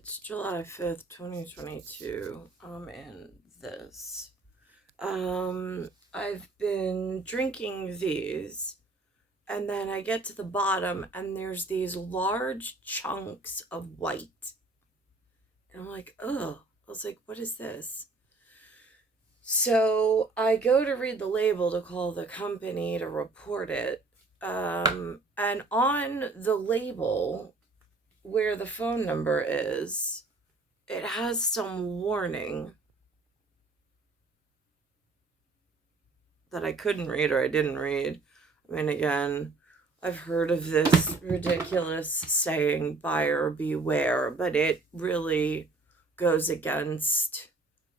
It's July 5th, 2022. I'm in this. I've been drinking these, and then I get to the bottom, and there's these large chunks of white. And I'm like, ugh. I was like, what is this? So I go to read the label to call the company to report it. And on the label, where the phone number is, it has some warning that I couldn't read or I didn't read. I mean, again, I've heard of this ridiculous saying, buyer beware, but it really goes against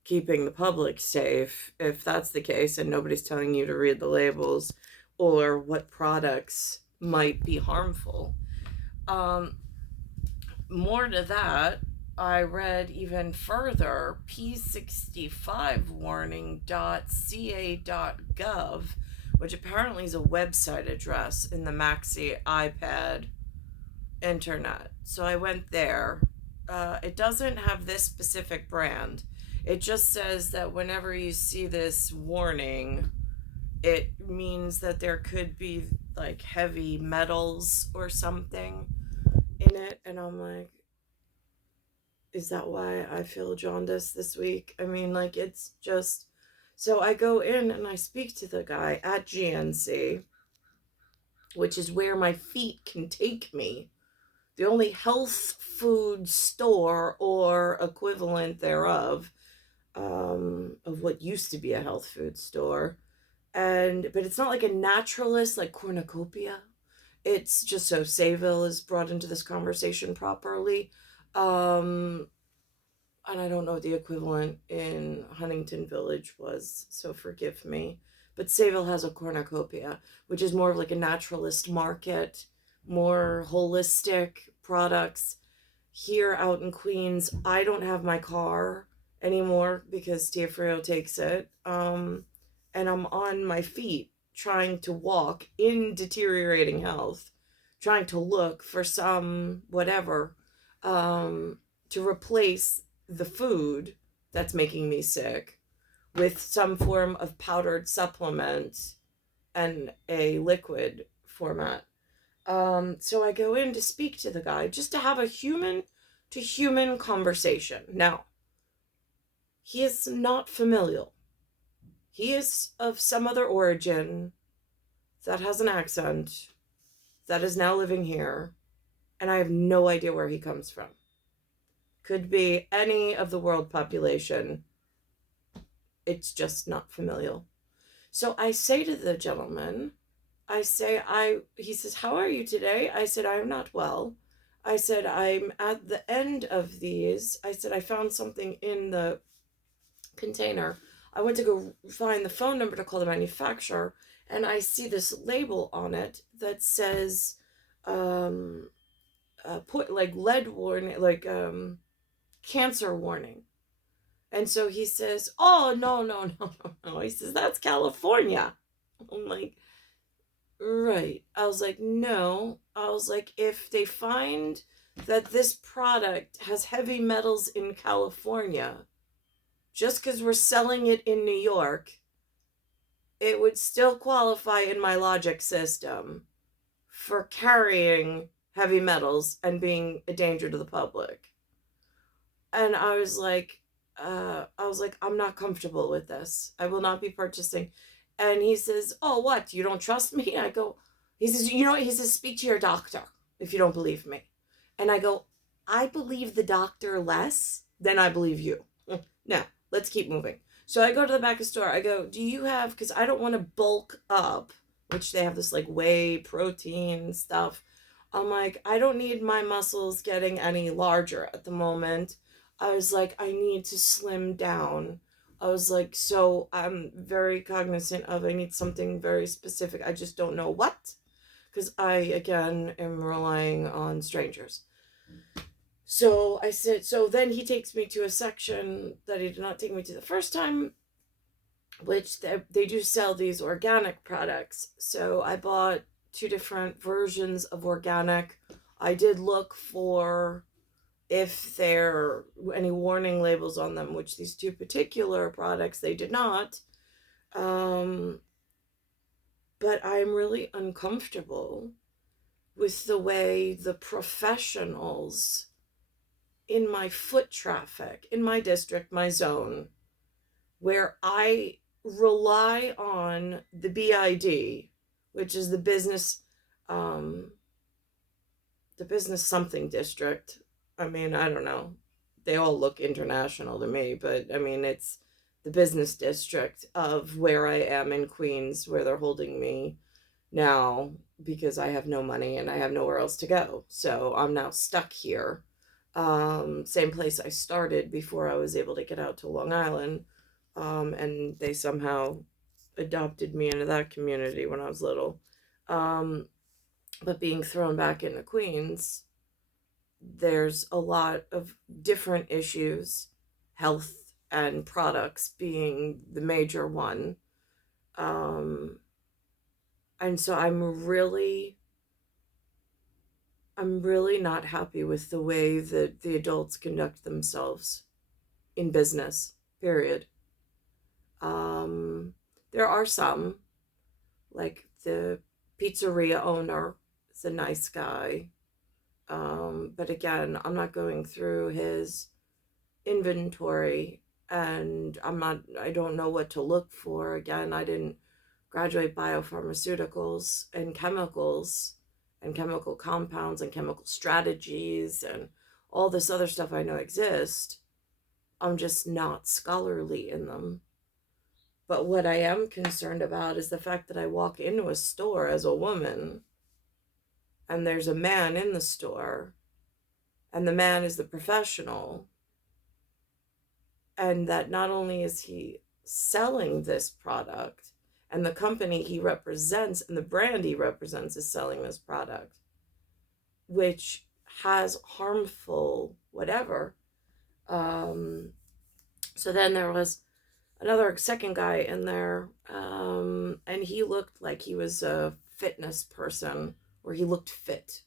keeping the public safe if that's the case and nobody's telling you to read the labels or what products might be harmful. More to that, I read even further p65.ca.gov, which apparently is a website address in the Maxi iPad internet. So I went there. It doesn't have this specific brand. It just says that whenever you see this warning, it means that there could be like heavy metals or something in it. And I'm like, is that why I feel jaundice this week? I mean, like, it's just. So I go in and I speak to the guy at GNC, which is where my feet can take me. The only health food store or equivalent thereof, of what used to be a health food store. But it's not like a naturalist like cornucopia. It's just so Sayville is brought into this conversation properly. And I don't know what the equivalent in Huntington Village was, so forgive me. But Sayville has a cornucopia, which is more of like a naturalist market, more holistic products. Here out in Queens, I don't have my car anymore because Tiafrio takes it. And I'm on my feet trying to walk in deteriorating health, trying to look for some whatever, to replace the food that's making me sick with some form of powdered supplement and a liquid format. So I go in to speak to the guy just to have a human to human conversation. Now, he is not familial. He is of some other origin that has an accent that is now living here, and I have no idea where he comes from. Could be any of the world population. It's just not familial. So I say to the gentleman, he says, how are you today? I said, I'm not well. I said, I'm at the end of these. I said, I found something in the container. I went to go find the phone number to call the manufacturer, and I see this label on it that says, put like lead warning, like, cancer warning. And so he says, oh, no. He says, that's California. I'm like, right. I was like, no. I was like, if they find that this product has heavy metals in California, just because we're selling it in New York, it would still qualify in my logic system for carrying heavy metals and being a danger to the public. And I was like, I'm not comfortable with this. I will not be purchasing. And he says, oh, what? You don't trust me? I go, he says, you know what? He says, speak to your doctor if you don't believe me. And I go, I believe the doctor less than I believe you. Now, let's keep moving. So I go to the back of the store. I go, do you have, because I don't want to bulk up, which they have this like whey protein stuff. I'm like, I don't need my muscles getting any larger at the moment. I was like, I need to slim down. I was like, so I'm very cognizant of, I need something very specific. I just don't know what, because I, again, am relying on strangers. So I said, so then he takes me to a section that he did not take me to the first time, which they do sell these organic products. So I bought 2 different versions of organic. I did look for if there are any warning labels on them, which these two particular products they did not. Um, but I'm really uncomfortable with the way the professionals in my foot traffic, in my district, my zone, where I rely on the BID, which is um, the business something district. I mean, I don't know. They all look international to me, but I mean, it's the business district of where I am in Queens, where they're holding me now because I have no money and I have nowhere else to go. So I'm now stuck here. Same place I started before I was able to get out to Long Island. And they somehow adopted me into that community when I was little. Um, but being thrown back into Queens, there's a lot of different issues, health and products being the major one. Um, and so I'm really not happy with the way that the adults conduct themselves in business, period. Um, there are some, like the pizzeria owner is a nice guy. But again, I'm not going through his inventory and I don't know what to look for. Again, I didn't graduate biopharmaceuticals and chemical compounds and chemical strategies and all this other stuff I know exist. I'm just not scholarly in them. But what I am concerned about is the fact that I walk into a store as a woman and there's a man in the store and the man is the professional, and that not only is he selling this product and the company he represents and the brand he represents is selling this product, which has harmful whatever. um so then there was another second guy in there, and he looked like he was a fitness person, or he looked fit,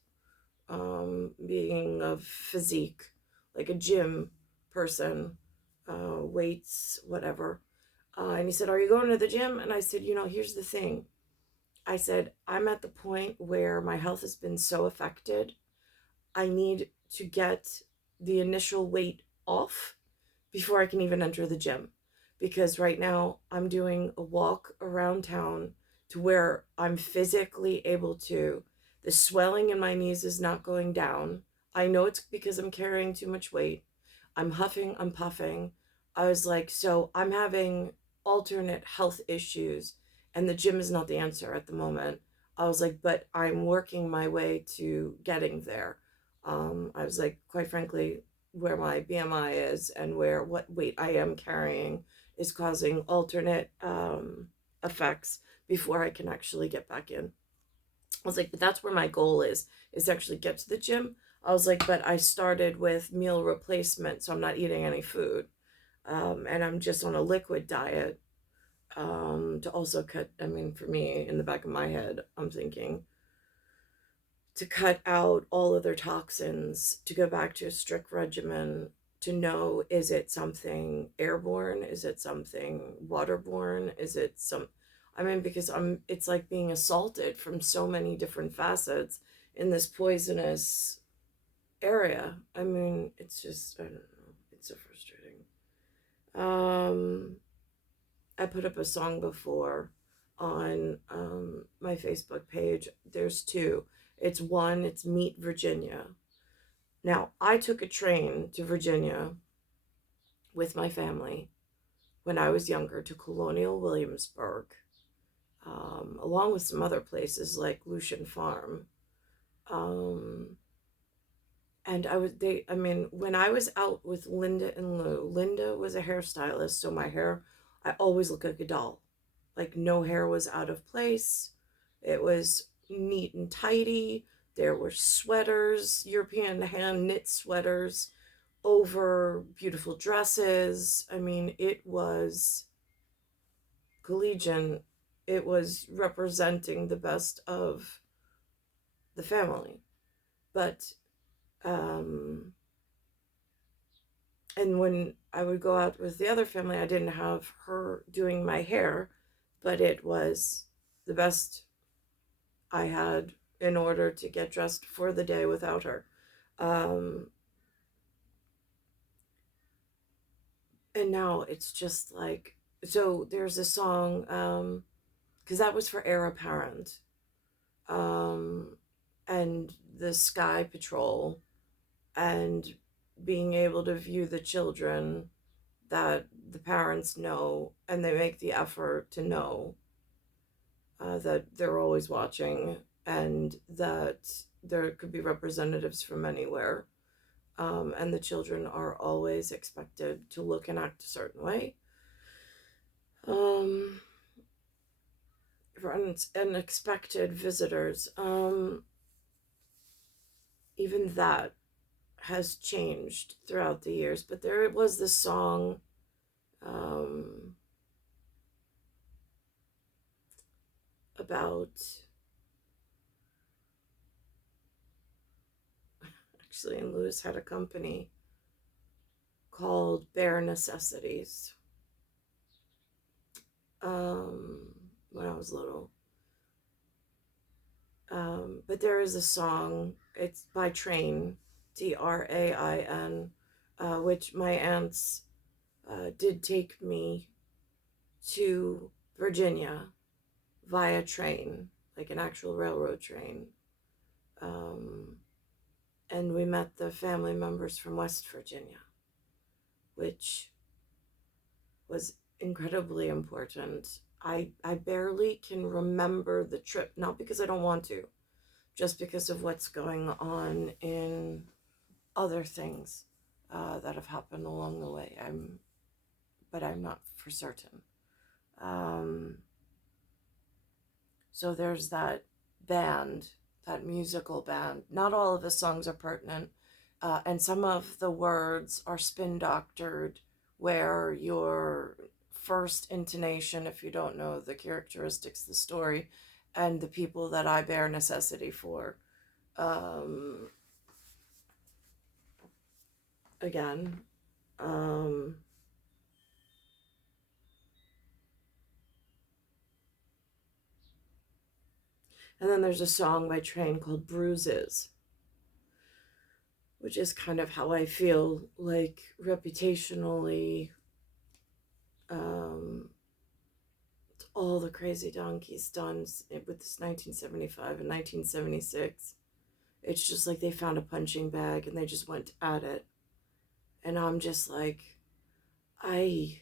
being of physique, like a gym person, weights, whatever. And he said, "Are you going to the gym?" And I said, here's the thing. I said, "I'm at the point where my health has been so affected. I need to get the initial weight off before I can even enter the gym. Because right now I'm doing a walk around town to where I'm physically able to. The swelling in my knees is not going down. I know it's because I'm carrying too much weight. I'm huffing, I'm puffing." I was like, so I'm having alternate health issues, and the gym is not the answer at the moment. I was like, but I'm working my way to getting there. I was like, quite frankly, where my BMI is and where what weight I am carrying is causing alternate effects before I can actually get back in. I was like, but that's where my goal is to actually get to the gym. I was like, but I started with meal replacement, so I'm not eating any food. And I'm just on a liquid diet, to also cut. I mean, for me, in the back of my head, I'm thinking to cut out all other toxins, to go back to a strict regimen, to know, is it something airborne? Is it something waterborne? Is it some, I mean, because it's like being assaulted from so many different facets in this poisonous area. I mean, it's just, I don't know, it's so frustrating. Um, I put up a song before on my Facebook page. There's two. It's Meet Virginia. Now, I took a train to Virginia with my family when I was younger to Colonial Williamsburg, along with some other places like Lucian Farm. Um, and I mean, when I was out with Linda and Lou, Linda was a hairstylist, so my hair, I always look like a doll. Like, no hair was out of place. It was neat and tidy. There were sweaters, European hand knit sweaters over beautiful dresses. I mean, it was collegian. It was representing the best of the family. But um, And when I would go out with the other family, I didn't have her doing my hair, but it was the best I had in order to get dressed for the day without her. Um, and now it's just like, so there's a song, because that was for heir apparent, um, and the Sky Patrol, and being able to view the children that the parents know and they make the effort to know that they're always watching and that there could be representatives from anywhere. And the children are always expected to look and act a certain way. Um, for unexpected visitors, even that has changed throughout the years. But there was this song, um, about, actually, and Lewis had a company called Bare Necessities, um, when I was little. But there is a song, it's by Train, Train, which my aunts did take me to Virginia via train, like an actual railroad train. Um, and we met the family members from West Virginia, which was incredibly important. I barely can remember the trip, not because I don't want to, just because of what's going on in other things that have happened along the way. But I'm not for certain. Um, so there's that band, that musical band. Not all of the songs are pertinent, and some of the words are spin doctored, where your first intonation, if you don't know the characteristics, the story, and the people that I bear necessity for. Um, again, um, and then there's a song by Train called Bruises, which is kind of how I feel like reputationally, um, all the crazy donkeys done with this 1975 and 1976. It's just like they found a punching bag and they just went at it. And I'm just like, I.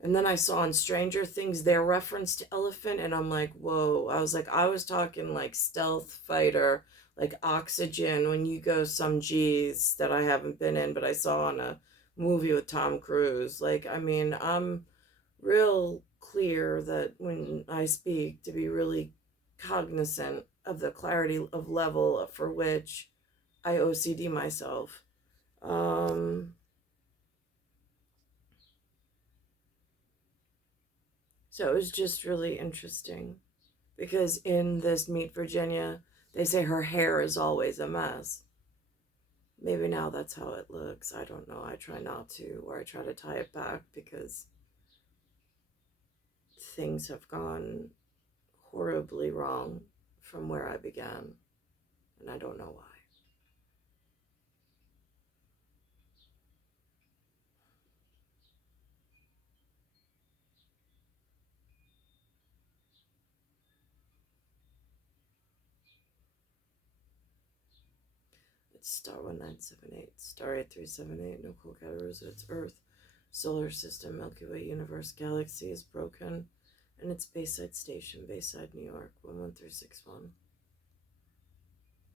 And then I saw in Stranger Things their reference to elephant, and I'm like, whoa. I was like, I was talking like stealth fighter, like Oxygen, when you go some G's that I haven't been in, but I saw in a movie with Tom Cruise. Like, I mean, I'm real clear that when I speak, to be really cognizant of the clarity of level for which I OCD myself. Um, so it was just really interesting because in this Meet Virginia, they say her hair is always a mess. Maybe now that's how it looks. I don't know. I try not to, or I try to tie it back because things have gone horribly wrong from where I began, and I don't know why. It's star 1978, star 8378, Nicole, Cattaruzza, it's Earth. Solar system, Milky Way universe, galaxy is broken, and it's Bayside Station, Bayside, New York, 11361.